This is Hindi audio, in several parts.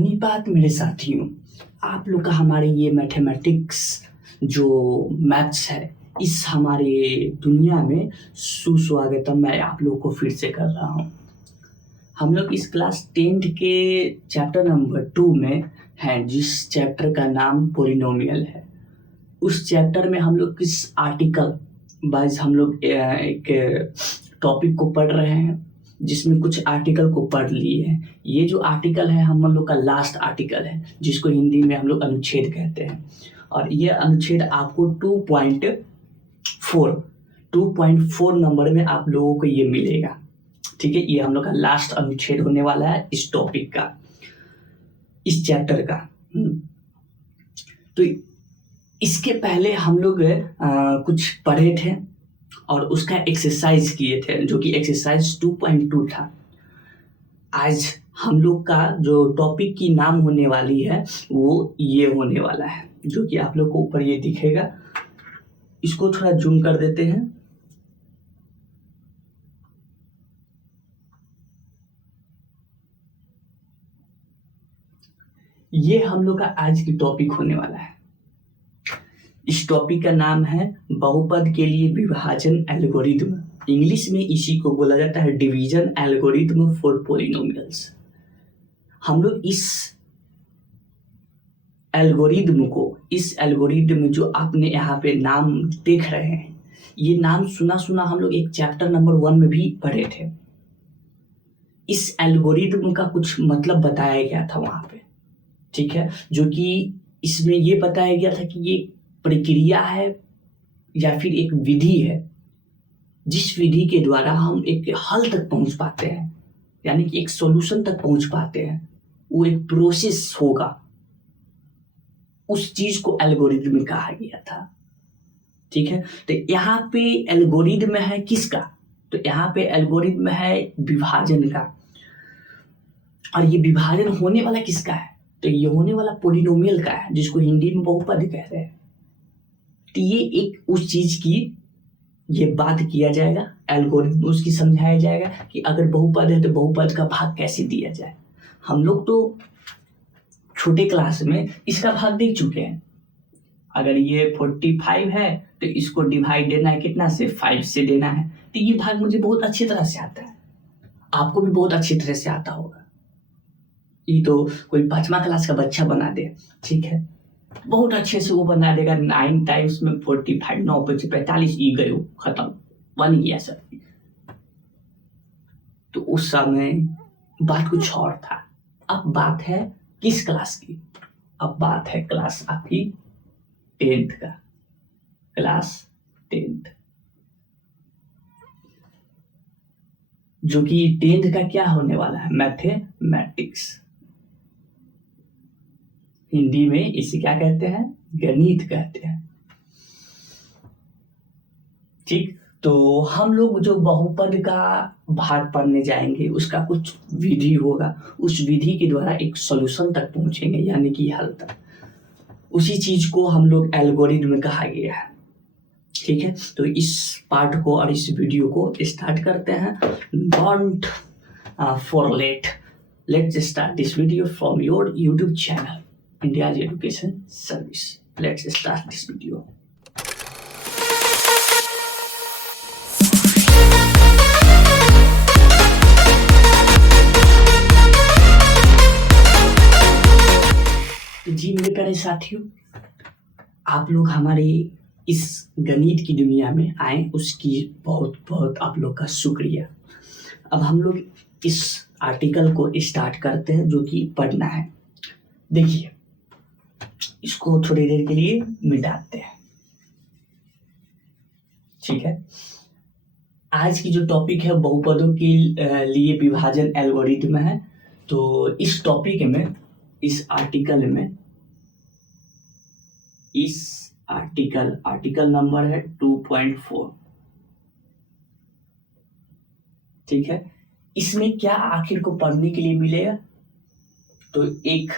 बनी बात मेरे साथियों, आप लोग का हमारे ये मैथमेटिक्स जो मैथ्स है इस हमारे दुनिया में सुस्वागतम मैं आप लोगों को फिर से कर रहा हूँ। हम लोग इस क्लास 10th के चैप्टर नंबर 2 में हैं, जिस चैप्टर का नाम पोलिनोमियल है। उस चैप्टर में हम लोग किस आर्टिकल वाइज हम लोग एक टॉपिक को पढ़ रहे हैं, जिसमें कुछ आर्टिकल को पढ़ लिए हैं। ये जो आर्टिकल है हम लोग का लास्ट आर्टिकल है, जिसको हिंदी में हम लोग अनुच्छेद कहते हैं। और ये अनुच्छेद आपको 2.4 नंबर में आप लोगों को ये मिलेगा। ठीक है, ये हम लोग का लास्ट अनुच्छेद होने वाला है इस टॉपिक का, इस चैप्टर का। तो इसके पहले हम लोग कुछ पढ़े थे और उसका एक्सरसाइज किए थे, जो कि एक्सरसाइज 2.2 था। आज हम लोग का जो टॉपिक की नाम होने वाली है वो ये होने वाला है, जो कि आप लोग को ऊपर ये दिखेगा। इसको थोड़ा जूम कर देते हैं। ये हम लोग का आज की टॉपिक होने वाला है। इस टॉपिक का नाम है बहुपद के लिए विभाजन एल्गोरिथम। इंग्लिश में इसी को बोला जाता है डिवीजन एल्गोरिथम फॉर पॉलिनोमियल्स। हम लोग इस एल्गोरिथम जो आपने यहाँ पे नाम देख रहे हैं, ये नाम सुना हम लोग एक चैप्टर नंबर 1 में भी पढ़े थे। इस एल्गोरिथम का कुछ मतलब बताया गया था वहां पे, ठीक है, जो कि इसमें ये बताया गया था कि ये प्रक्रिया है या फिर एक विधि है, जिस विधि के द्वारा हम एक हल तक पहुंच पाते हैं, यानी कि एक सॉल्यूशन तक पहुंच पाते हैं। वो एक प्रोसेस होगा, उस चीज को एल्गोरिथम कहा गया था। ठीक है, तो यहाँ पे एल्गोरिथम है किसका? तो यहाँ पे एल्गोरिथम है विभाजन का। और ये विभाजन होने वाला किसका है? तो ये होने वाला पोलिनोमियल का है, जिसको हिंदी में बहुपद कहते हैं। तो ये एक उस चीज की ये बात किया जाएगा, एल्गोरिथम उसकी समझाया जाएगा कि अगर बहुपद है तो बहुपद का भाग कैसे दिया जाए। हम लोग तो छोटे क्लास में इसका भाग देख चुके हैं। अगर ये 45 है तो इसको डिवाइड देना है कितना से? 5 से देना है। तो ये भाग मुझे बहुत अच्छी तरह से आता है, आपको भी बहुत अच्छी तरह से आता होगा। ये तो कोई 5वां क्लास का बच्चा बना दे, ठीक है, बहुत अच्छे से वो बना देगा। 9 टाइम्स में 45, 9 पे 45 ई गए, खत्म, बन गया सर। तो उस समय बात कुछ और था। अब बात है किस क्लास की? अब बात है क्लास आपकी 10th का, क्लास 10th, जो कि 10th का क्या होने वाला है? मैथमेटिक्स। हिंदी में इसे क्या कहते हैं? गणित कहते हैं। ठीक, तो हम लोग जो बहुपद का भाग पढ़ने जाएंगे उसका कुछ विधि होगा, उस विधि के द्वारा एक सॉल्यूशन तक पहुंचेंगे, यानी कि हल तक। उसी चीज को हम लोग एल्गोरिथम कहा गया है। ठीक है, तो इस पार्ट को और इस वीडियो को स्टार्ट करते हैं। Don't forget, let's start this video from your YouTube channel India's Education Service. Let's start this video. तो जी मेरे प्यारे साथियों, आप लोग हमारे इस गणित की दुनिया में आए, उसकी बहुत बहुत आप लोग का शुक्रिया। अब हम लोग इस आर्टिकल को स्टार्ट करते हैं, जो कि पढ़ना है। देखिए, इसको थोड़ी देर के लिए मिटाते हैं, ठीक है। आज की जो टॉपिक है बहुपदों के लिए विभाजन एल्गोरिथम है। तो इस टॉपिक में, इस आर्टिकल नंबर है 2.4, ठीक है। इसमें क्या आखिर को पढ़ने के लिए मिलेगा? तो एक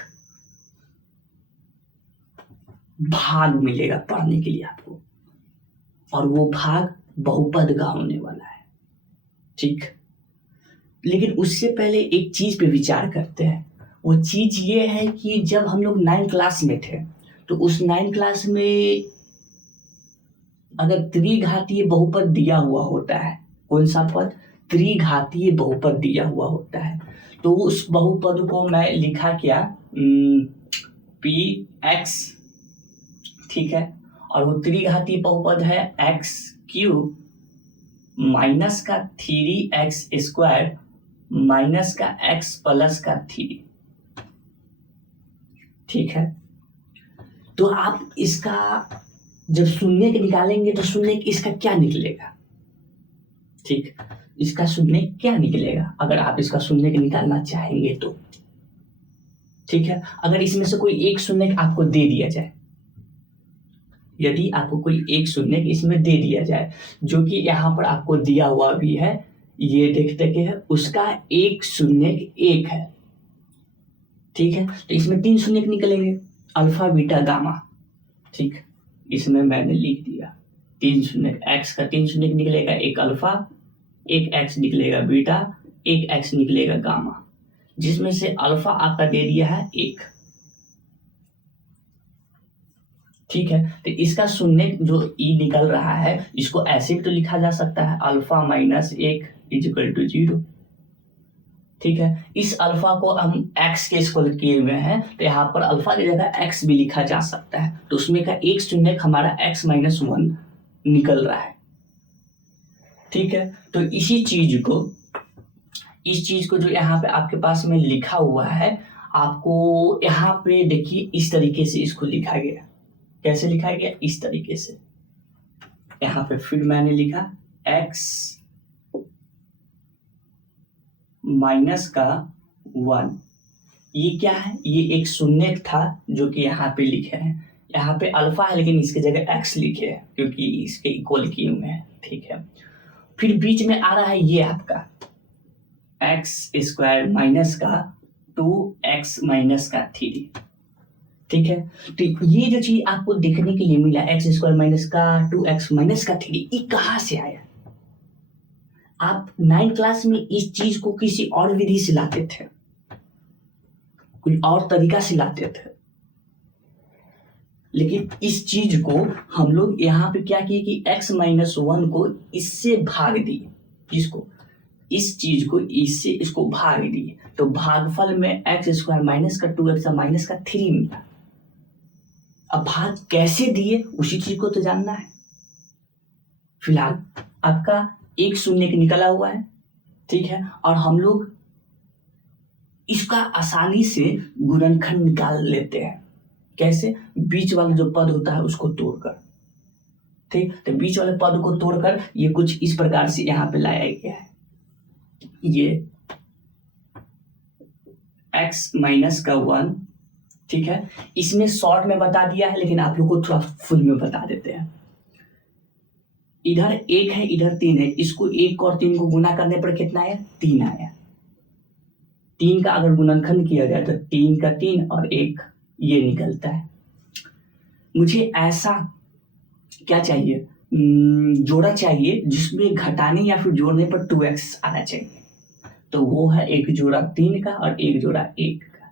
भाग मिलेगा पढ़ने के लिए आपको, और वो भाग बहुपद का होने वाला है, ठीक। लेकिन उससे पहले एक चीज पे विचार करते हैं, वो चीज ये है कि जब हम लोग 9 क्लास में थे तो उस 9 क्लास में अगर त्रिघातीय बहुपद दिया हुआ होता है, कौन सा पद? त्रिघातीय बहुपद दिया हुआ होता है, तो उस बहुपद को मैं लिखा क्या, पी एक्स, ठीक है, और वो त्रिघातीय बहुपद है एक्स क्यूब माइनस का 3x स्क्वायर माइनस का x प्लस का 3, ठीक है। तो आप इसका जब शून्य के निकालेंगे तो शून्य इसका क्या निकलेगा, ठीक, इसका शून्य क्या निकलेगा अगर आप इसका शून्य के निकालना चाहेंगे तो, ठीक है। अगर इसमें से कोई एक शून्य आपको दे दिया जाए, यदि आपको कोई एक शून्य इसमें दे दिया जाए, जो कि यहाँ पर आपको दिया हुआ भी है, ये देखते कि है उसका एक शून्य एक है, ठीक है। तो इसमें 3 शून्य निकलेंगे, अल्फा बीटा गामा, ठीक, इसमें मैंने लिख दिया 3 शून्य, एक्स का 3 शून्य निकलेगा, एक अल्फा, एक एक्स निकलेगा बीटा, एक एक्स निकलेगा गामा, जिसमें से अल्फा आपका दे दिया है 1, ठीक है। तो इसका शून्य जो ई निकल रहा है, इसको ऐसे भी तो लिखा जा सकता है, अल्फा माइनस 1 इक्वल टू 0, ठीक है। इस अल्फा को हम एक्स के स्क्वायर किए हुए हैं, तो यहाँ पर अल्फा की जगह एक्स भी लिखा जा सकता है, तो उसमें का एक शून्य हमारा एक्स माइनस 1 निकल रहा है, ठीक है। तो इस चीज को जो यहाँ पे आपके पास में लिखा हुआ है, आपको यहाँ पे देखिए इस तरीके से इसको लिखा गया, कैसे लिखा गया, इस तरीके से, यहाँ पे फिर मैंने लिखा x माइनस का 1, ये क्या है, ये एक शून्य था जो कि यहाँ पे लिखे हैं, यहाँ पे अल्फा है लेकिन इसके जगह x लिखे हैं क्योंकि इसके इक्वल किए हुए हैं, ठीक है। फिर बीच में आ रहा है ये आपका x स्क्वायर माइनस का 2x माइनस का 3, ठीक है। तो ये जो चीज आपको देखने के लिए मिला एक्स स्क्वायर माइनस का 2x माइनस का 3, ये कहां से आया? आप 9 क्लास में इस चीज को किसी और विधि से लाते थे, कोई और तरीका से लाते थे, लेकिन इस चीज को हम लोग यहाँ पे क्या किए कि x माइनस 1 को इससे भाग दिए, इसको, इस चीज को इससे इसको भाग दिए, तो भागफल में एक्स स्क्वायर माइनस का 2x माइनस का 3 मिला। अब भाग कैसे दिए उसी चीज को तो जानना है। फिलहाल आपका एक शून्य निकला हुआ है, ठीक है, और हम लोग इसका आसानी से गुणनखंड निकाल लेते हैं, कैसे? बीच वाला जो पद होता है उसको तोड़कर, ठीक। तो बीच वाले पद को तोड़कर ये कुछ इस प्रकार से यहाँ पे लाया गया है, ये x माइनस का 1, ठीक है। इसमें शॉर्ट में बता दिया है लेकिन आप लोग को थोड़ा फुल में बता देते हैं। इधर 1 है, इधर 3 है, इसको 1 और 3 को गुना करने पर कितना है? 3 आया। 3 का अगर गुणनखंड किया जाए तो 3 का 3 और 1 ये निकलता है। मुझे ऐसा क्या चाहिए, जोड़ा चाहिए जिसमें घटाने या फिर जोड़ने पर 2x आना चाहिए, तो वो है एक जोड़ा 3 का और एक जोड़ा 1 का,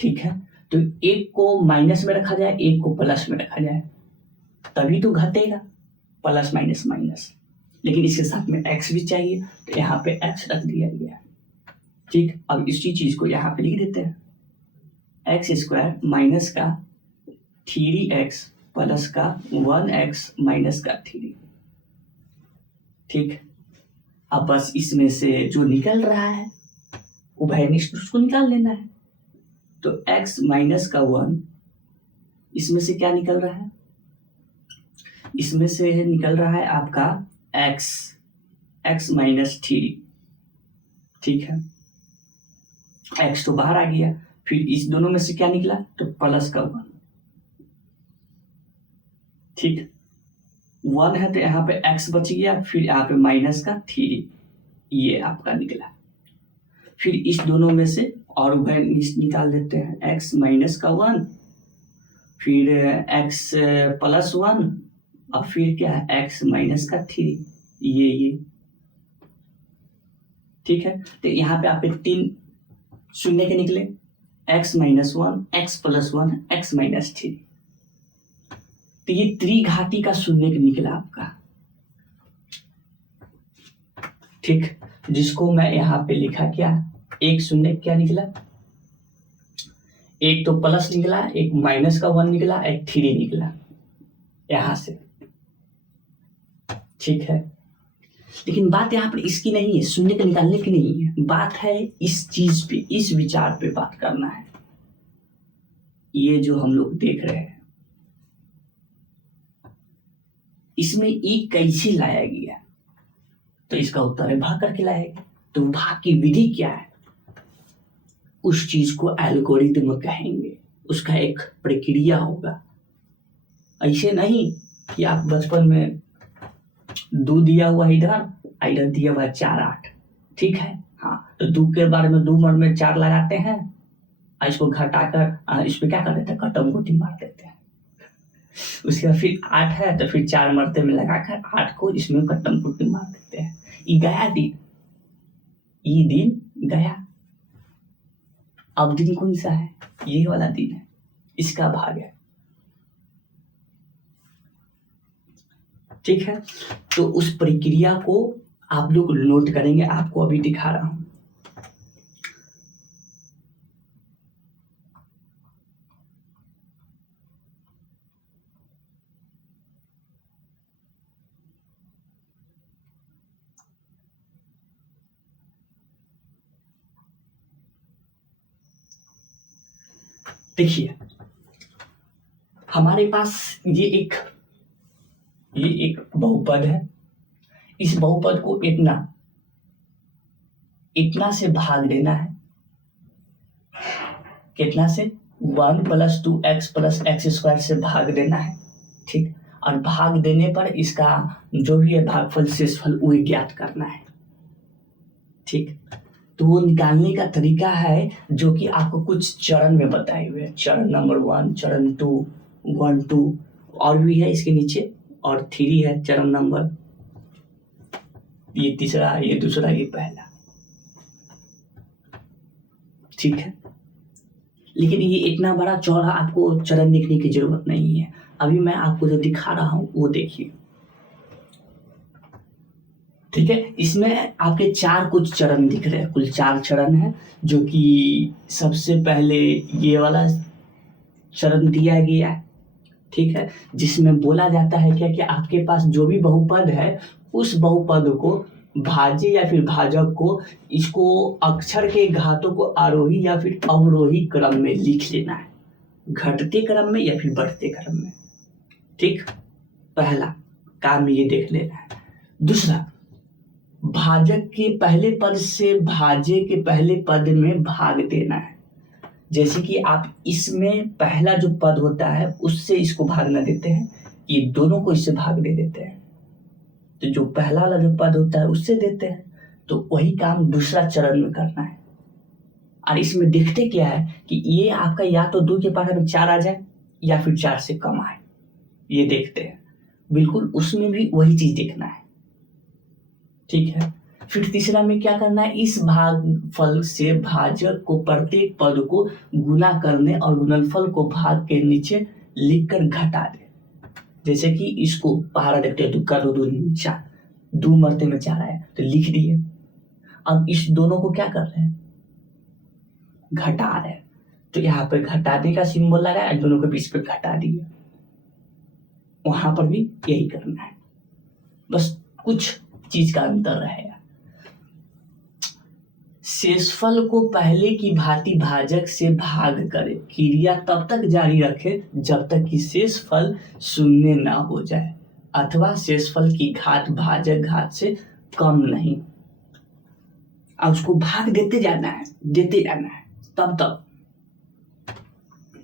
ठीक है। तो 1 को माइनस में रखा जाए, 1 को प्लस में रखा जाए, तभी तो घटेगा, प्लस माइनस माइनस, लेकिन इसके साथ में x भी चाहिए, तो यहाँ पे x रख दिया गया, ठीक। अब इसी चीज को यहाँ पे लिख देते हैं, एक्स स्क्वायर माइनस का 3x प्लस का 1x माइनस का 3, ठीक। अब बस इसमें से जो निकल रहा है उभयनिष्ठ उसको निकाल लेना है, तो x माइनस का 1, इसमें से क्या निकल रहा है? इसमें से निकल रहा है आपका x माइनस 3, ठीक है। x तो बाहर आ गया, फिर इस दोनों में से क्या निकला? तो प्लस का 1, ठीक। 1 है तो यहाँ पे x बच गया, फिर यहाँ पे माइनस का 3, ये आपका निकला। फिर इस दोनों में से और उभय निकाल देते हैं, x माइनस का 1, फिर x प्लस 1, और फिर क्या है? x माइनस का 3, ये, ठीक है। तो यहाँ पे आप 3 शून्य के निकले x-1, x+1, x-3। तो ये त्रिघाती का शून्य के निकला आपका, ठीक, जिसको मैं यहाँ पे लिखा क्या, एक शून्य क्या निकला, एक तो प्लस निकला, एक -1 निकला, एक 3 निकला यहां से, ठीक है। लेकिन बात यहाँ पर इसकी नहीं है, शून्य को निकालने की नहीं है, बात है इस चीज पे, इस विचार पे बात करना है। ये जो हम लोग देख रहे हैं इसमें ई कैसे लाया गया, तो इसका उत्तर है भाग करके लाया गया। तो भाग की विधि क्या है, उस चीज को एल्गोरिथम कहेंगे, उसका एक प्रक्रिया होगा। ऐसे नहीं कि आप बचपन में 2 दिया हुआ इधर दिया हुआ 4 8, ठीक है, हाँ, तो 2 के बारे में 2 में 4 लगाते हैं, इसको घटाकर इस पे क्या कर देते हैं, कटम गोटी मार देते हैं। उसके बाद फिर 8 है तो फिर 4 मरते में लगाकर 8 को इसमें कटम गोटी मार देते हैं। ये गया दिन, ये दिन गया। अब दिन कौन सा है, ये वाला दिन है, इसका भाग है, ठीक है। तो उस प्रक्रिया को आप लोग नोट करेंगे, आपको अभी दिखा रहा हूं। देखिए हमारे पास ये एक बहुपद है, इस बहुपद को इतना से भाग देना है, कितना से, 1 + 2x + x² से भाग देना है, ठीक। और भाग देने पर इसका जो भी है भागफल शेषफल वो ज्ञात करना है, ठीक। तो वो निकालने का तरीका है जो कि आपको कुछ चरण में बताए हुए हैं, चरण नंबर 1, चरण 2, 1 2 और भी है इसके नीचे, और 3 है चरण नंबर, ये तीसरा, ये दूसरा, ये पहला, ठीक है। लेकिन ये इतना बड़ा चौड़ा आपको चरण लिखने की जरूरत नहीं है, अभी मैं आपको जो दिखा रहा हूं वो देखिए, ठीक है। इसमें आपके 4 कुछ चरण दिख रहे हैं, कुल 4 चरण है, जो कि सबसे पहले ये वाला चरण दिया गया है, ठीक है, जिसमें बोला जाता है क्या कि आपके पास जो भी बहुपद है उस बहुपद को भाज्य या फिर भाजक को, इसको अक्षर के घातों को आरोही या फिर अवरोही क्रम में लिख लेना है, घटते क्रम में या फिर बढ़ते क्रम में, ठीक। पहला काम ये देख लेना है। दूसरा, भाजक के पहले पद से भाज्य के पहले पद में भाग देना है, जैसे कि आप इसमें पहला जो पद होता है उससे इसको भाग न देते हैं, ये दोनों को इससे भाग दे देते हैं, तो जो पहला वाला जो पद होता है उससे देते हैं, तो वही काम दूसरा चरण में करना है। और इसमें देखते क्या है कि ये आपका या तो 2 के पावर में 4 आ जाए या फिर 4 से कम आए, ये देखते हैं, बिल्कुल उसमें भी वही चीज देखना है, ठीक है। फिर तीसरा में क्या करना है, इस भागफल से भाजक को प्रत्येक पद को गुना करने और गुणनफल को भाग के नीचे लिखकर घटा दे, जैसे कि इसको पहाड़ा देखते हैं, 2 का 2 2 4, 2 मरते में 4 आया तो लिख दिए। अब इस दोनों को क्या कर रहे हैं, घटा रहे हैं, तो यहाँ पर घटाने का सिंबल लगा है, दोनों के बीच पे घटा दिए, वहां पर भी यही करना है, बस कुछ चीज का अंतर रहेगा। शेषफल को पहले की भांति भाजक से भाग करे, क्रिया तब तक जारी रखे जब तक कि शेषफल 0 ना हो जाए अथवा शेषफल की घात भाजक घात से कम नहीं। अब उसको भाग देते जाना है तब तक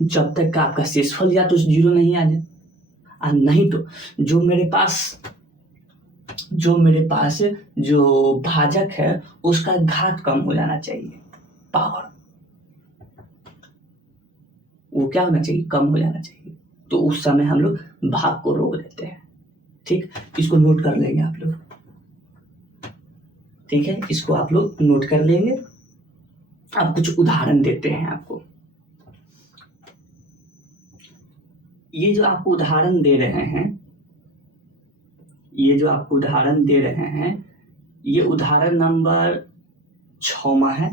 जब तक का आपका शेषफल या तो 0 नहीं आ जाए, और नहीं तो जो मेरे पास जो भाजक है उसका घात कम हो जाना चाहिए, पावर वो क्या होना चाहिए, कम हो जाना चाहिए, तो उस समय हम लोग भाग को रोक देते हैं, ठीक। इसको नोट कर लेंगे आप लोग, ठीक है, इसको आप लोग नोट कर लेंगे। अब कुछ उदाहरण देते हैं आपको। ये जो आपको उदाहरण दे रहे हैं, ये उदाहरण नंबर 6 है,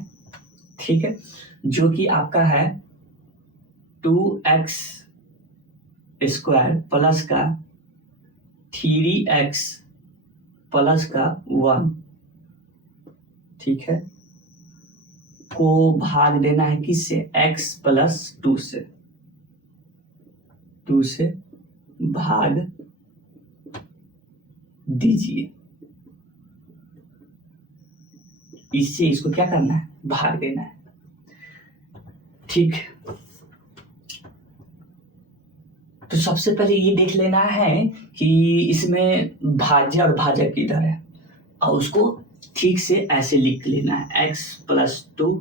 ठीक है, जो कि आपका है 2x स्क्वायर प्लस का 3x प्लस का 1, ठीक है, को भाग देना है किससे, x प्लस 2 से, 2 से भाग दीजिए। इससे इसको क्या करना है, भाग देना है, ठीक। तो सबसे पहले ये देख लेना है कि इसमें भाज्य और भाजक किधर है, और उसको ठीक से ऐसे लिख लेना है, x प्लस 2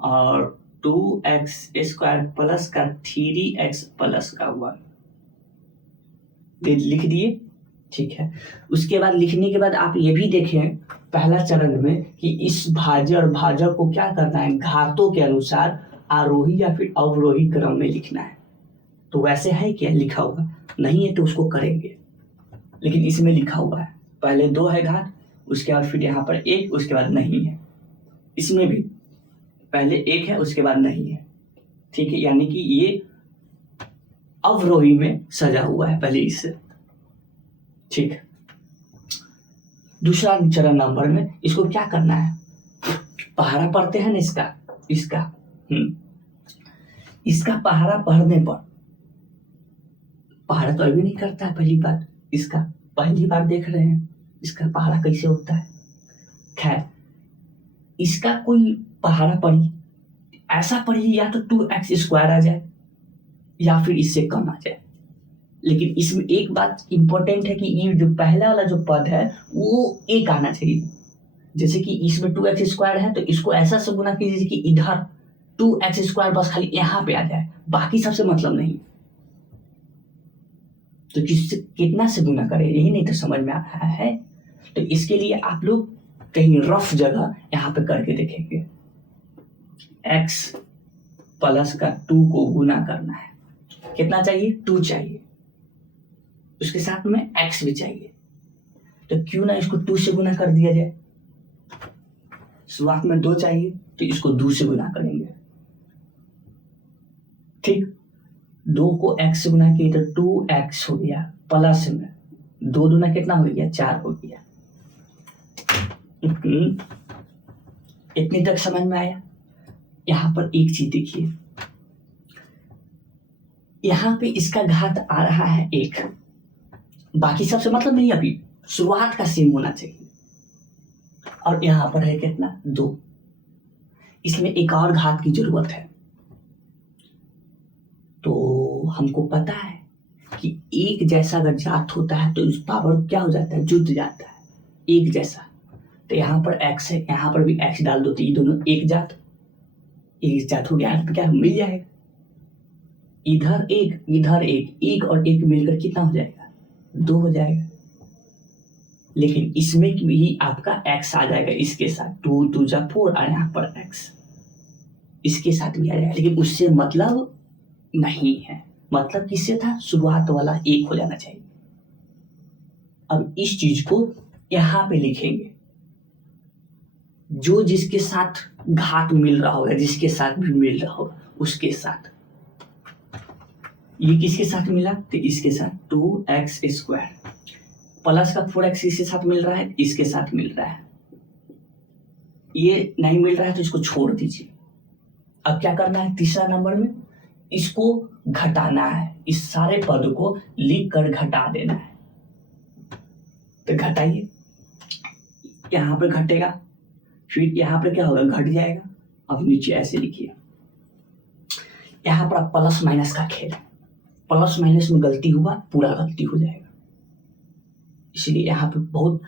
और 2x स्क्वायर प्लस का 3x प्लस का 1 लिख दिए, ठीक है। उसके बाद लिखने के बाद आप ये भी देखें पहला चरण में कि इस भाज्य और भाजक को क्या करना है, घातों के अनुसार आरोही या फिर अवरोही क्रम में लिखना है। तो वैसे है क्या लिखा हुआ, नहीं है तो उसको करेंगे, लेकिन इसमें लिखा हुआ है पहले 2 है घात, उसके बाद फिर यहाँ पर 1, उसके बाद नहीं है। इसमें भी पहले 1 है, उसके बाद नहीं है, ठीक है, यानी कि ये अवरोही में सजा हुआ है पहले इससे, ठीक। दूसरा चरण नंबर में इसको क्या करना है, पहाड़ा पढ़ते हैं ना इसका पहाड़ा पढ़ने पर, पहाड़ा तो अभी नहीं करता है, पहली बार इसका पहली बार देख रहे हैं, इसका पहाड़ा कैसे होता है। खैर, इसका कोई पहाड़ा पढ़ी, ऐसा पढ़ी या तो 2x स्क्वायर आ जाए या फिर इससे कम आ जाए। लेकिन इसमें एक बात इंपॉर्टेंट है कि ये जो पहला वाला जो पद है वो 1 आना चाहिए। जैसे कि इसमें 2x स्क्वायर है तो इसको ऐसा से गुना कीजिए कि इधर 2x स्क्वायर बस खाली यहाँ पे आ जाए, बाकी सबसे मतलब नहीं। तो किससे कितना से गुना करें यही नहीं तो समझ में आ रहा है। तो इसके लिए आप लोग कहीं रफ जगह यहाँ पे करके देखेंगे, x प्लस का 2 को गुना करना है, कितना चाहिए, 2 चाहिए, उसके साथ में x भी चाहिए। तो क्यों ना इसको 2 से गुना कर दिया जाए, शुरुआत में 2 चाहिए तो इसको 2 से गुना करेंगे, ठीक। 2 को x से गुना किए तो 2x हो गया, प्लस में 2 दूना कितना हो गया, 4 हो गया। इतनी तक समझ में आया। यहां पर एक चीज देखिए, यहां पे इसका घात आ रहा है 1, बाकी सबसे मतलब नहीं, अभी शुरुआत का सेम होना चाहिए, और यहां पर है कितना, 2, इसमें एक और घात की जरूरत है। तो हमको पता है कि एक जैसा अगर जात होता है तो उस पावर क्या हो जाता है, जुट जाता है, एक जैसा। तो यहाँ पर x है, यहाँ पर भी x डाल दो तो ये दोनों एक जात हो गया, तो क्या मिल जाएगा, इधर एक, एक और एक मिलकर कितना हो जाएगा, 2 हो जाएगा। लेकिन इसमें भी आपका x आ जाएगा इसके साथ, 2 2 जा 4 और यहाँ पर x इसके साथ भी आ जाएगा, लेकिन उससे मतलब नहीं है। मतलब किससे था, शुरुआत वाला 1 हो जाना चाहिए। अब इस चीज को यहाँ पे लिखेंगे, जो जिसके साथ घात मिल रहा होगा, जिसके साथ भी मिल रहा होगा उसके साथ। ये किसके साथ मिला, तो इसके साथ 2x स्क्वायर प्लस का 4x इसके साथ मिल रहा है, इसके साथ मिल रहा है। ये नहीं मिल रहा है तो इसको छोड़ दीजिए। अब क्या करना है, तीसरा नंबर में इसको घटाना है, इस सारे पद को लिख कर घटा देना है। तो घटाइए, यहां पर घटेगा, फिर यहां पर क्या होगा, घट जाएगा। अब नीचे ऐसे लिखिए, यहां पर प्लस माइनस का खेल है, प्लस माइनस में गलती हुआ पूरा गलती हो जाएगा, इसलिए यहाँ पे बहुत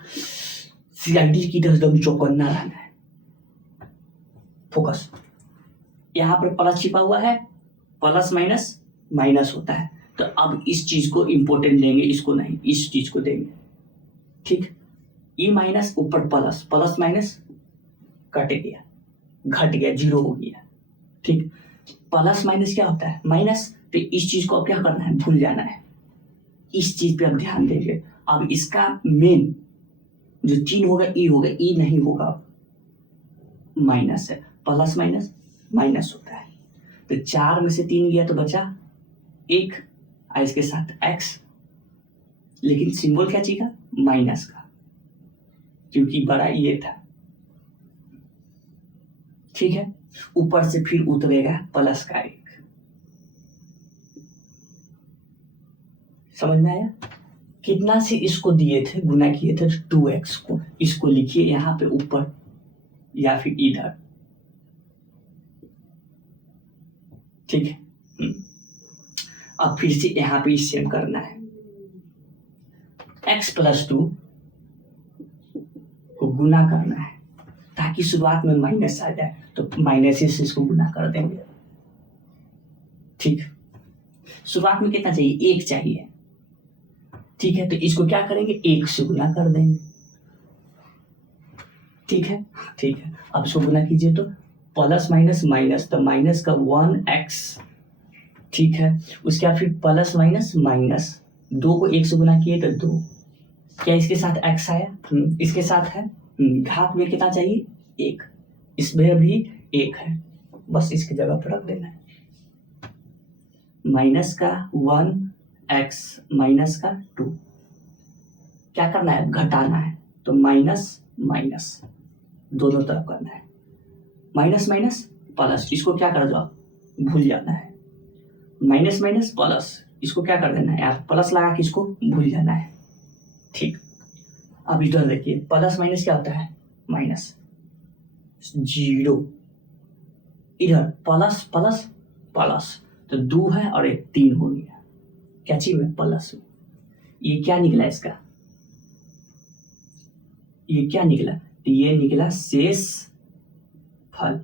सीआईडी की तरह एकदम चौकन्ना रहना है, फोकस। यहाँ पर प्लस छिपा हुआ है, प्लस माइनस माइनस होता है, तो अब इस चीज को इंपॉर्टेंट देंगे, इसको नहीं, इस चीज को देंगे, ठीक। ई माइनस ऊपर प्लस, प्लस माइनस कट गया, घट गया, 0 हो गया। ठीक, प्लस माइनस क्या होता है? माइनस। तो इस चीज को अब क्या करना है? भूल जाना है। इस चीज पे अब ध्यान देंगे। अब इसका मेन जो चिन्ह होगा ई होगा, ई नहीं होगा, माइनस है। प्लस माइनस माइनस होता है। तो 4 में से 3 गया तो बचा 1, और इसके साथ x, लेकिन सिंबल क्या चाहिए? माइनस का, क्योंकि बड़ा ये था। ठीक है, ऊपर से फिर उतरेगा प्लस का 1। समझ में आया? कितना से इसको दिए थे, गुना किए थे 2x को। इसको लिखिए यहाँ पे ऊपर या फिर इधर। ठीक है, अब फिर से यहाँ पे सेम करना है। x + 2 को गुना करना है, ताकि शुरुआत में माइनस आ जाए, तो माइनस से इसको गुना कर देंगे। ठीक, शुरुआत में कितना चाहिए? 1 चाहिए। ठीक है, तो इसको क्या करेंगे? 1 से गुना कर देंगे। ठीक है, ठीक है, अब इसको गुना कीजिए तो प्लस माइनस माइनस, तो माइनस का 1x। ठीक है, उसके बाद फिर प्लस माइनस माइनस, 2 को 1 से गुना किए तो 2। क्या इसके साथ x आया? इसके साथ है। घात में कितना चाहिए? 1। इसमें भी 1 है, बस इसकी जगह पर रख देना है। माइनस का 1x माइनस का 2, क्या करना है? घटाना है, तो माइनस माइनस दोनों तरफ करना है। माइनस माइनस प्लस, इसको क्या कर दो? भूल जाना है। माइनस माइनस प्लस, इसको क्या कर देना है? यार प्लस लगा के इसको भूल जाना है। ठीक, अब इधर देखिए, प्लस माइनस क्या होता है? माइनस। 0, इधर प्लस प्लस प्लस, तो 2 है और 1 3 हो गया। क्या चीज में? प्लस में। ये क्या निकला इसका? ये क्या निकला? तो ये निकला शेष फल।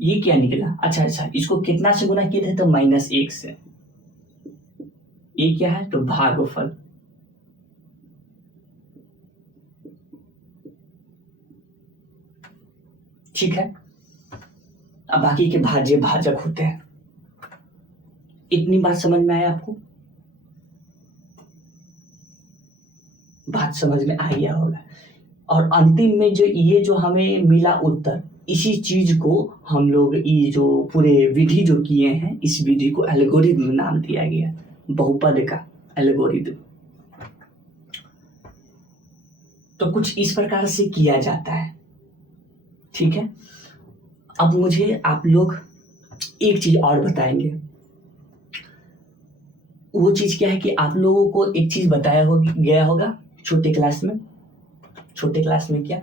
ये क्या निकला? अच्छा, इसको कितना से गुना किए थे? तो -1 से। ये क्या है? तो भागफल। ठीक है, अब बाकी के भाज्य भाजक होते हैं। इतनी बात समझ में आया आपको? बात समझ में आ गया होगा। और अंतिम में जो हमें मिला उत्तर, इसी चीज को हम लोग ये जो पूरे विधि जो किए हैं, इस विधि को एल्गोरिथम नाम दिया गया, बहुपद का एल्गोरिथम। तो कुछ इस प्रकार से किया जाता है। ठीक है, अब मुझे आप लोग एक चीज और बताएंगे। वो चीज क्या है कि आप लोगों को एक चीज बताया गया होगा छोटे क्लास में। छोटे क्लास में क्या?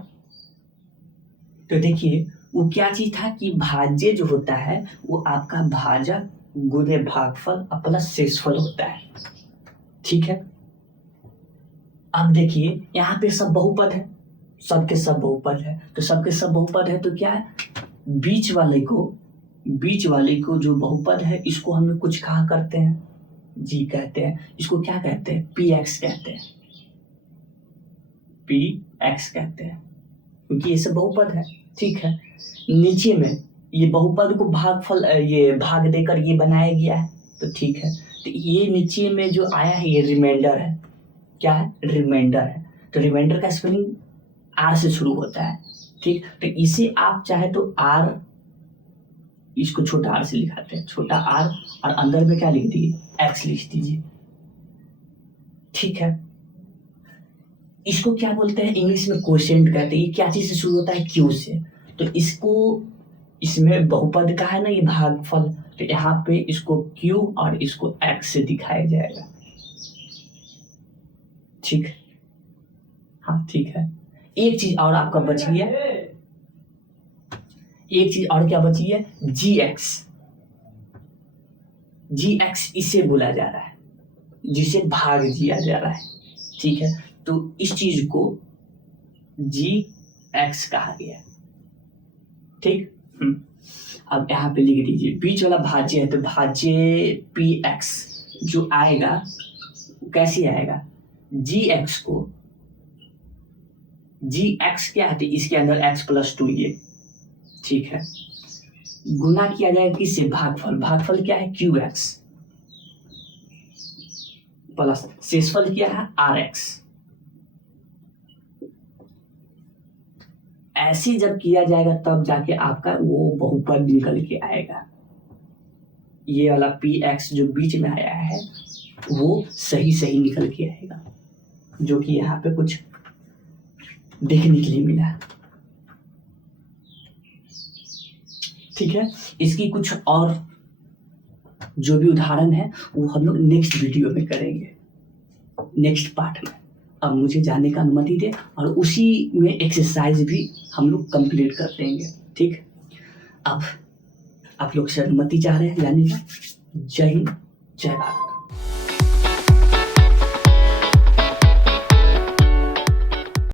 तो देखिए, वो क्या चीज था कि भाज्य जो होता है वो आपका भाजक गुणे भागफल प्लस शेषफल होता है। ठीक है, अब देखिए यहाँ पे सब बहुपद है, सबके सब बहुपद है। तो सबके सब बहुपद है तो क्या है? बीच वाले को जो बहुपद है, इसको हम लोग कुछ कहा करते हैं? जी कहते हैं। इसको क्या कहते हैं? px कहते हैं। px कहते हैं, क्योंकि ये सब बहुपद है। ठीक है, नीचे में ये बहुपद को भागफल, ये भाग देकर ये बनाया गया है। तो ठीक है, तो ये नीचे में जो आया है ये रिमाइंडर है। क्या है? रिमाइंडर है। तो रिमाइंडर का स्पेलिंग आर से शुरू होता है। ठीक, तो इसे आप चाहे तो आर, इसको छोटा आर से लिखाते हैं, छोटा आर, और अंदर में क्या लिख दिए? एक्स लिख दीजिए। ठीक है, इसको क्या बोलते हैं? इंग्लिश में क्वोशिएंट कहते हैं। ये क्या चीज से शुरू होता है? क्यू से। तो इसको, इसमें बहुपद का है ना ये भागफल, तो यहाँ पे इसको क्यू और इसको एक्स से दिखाया जाएगा। ठीक, हाँ ठीक है। एक चीज और आपका बच गया, एक चीज और क्या बची है? जी एक्स इसे बोला जा रहा है, जिसे भाग दिया जा रहा है। ठीक है, तो इस चीज को जी एक्स कहा गया। ठीक, अब यहाँ पे लिख दीजिए, बीच वाला भाज्य है तो भाज्य पी एक्स जो आएगा कैसे आएगा? जी एक्स को, जी एक्स क्या है? तो इसके अंदर x + 2, ठीक है, गुना किया जाएगा किससे? भागफल। भागफल क्या है? क्यू एक्स प्लस शेषफल क्या है? R x. ऐसे जब किया जाएगा तब जाके आपका वो बहुपद निकल के आएगा। ये वाला पी एक्स जो बीच में आया है वो सही सही निकल के आएगा, जो कि यहाँ पे कुछ देखने के लिए मिला। ठीक है, इसकी कुछ और जो भी उदाहरण है वो हम लोग नेक्स्ट वीडियो में करेंगे, नेक्स्ट पार्ट में। अब मुझे जाने का अनुमति दे और उसी में एक्सरसाइज भी हम लोग कंप्लीट कर लेंगे। ठीक, अब आप लोग से अनुमति चाह रहे हैं जाने का। जय हिंद, जय भारत।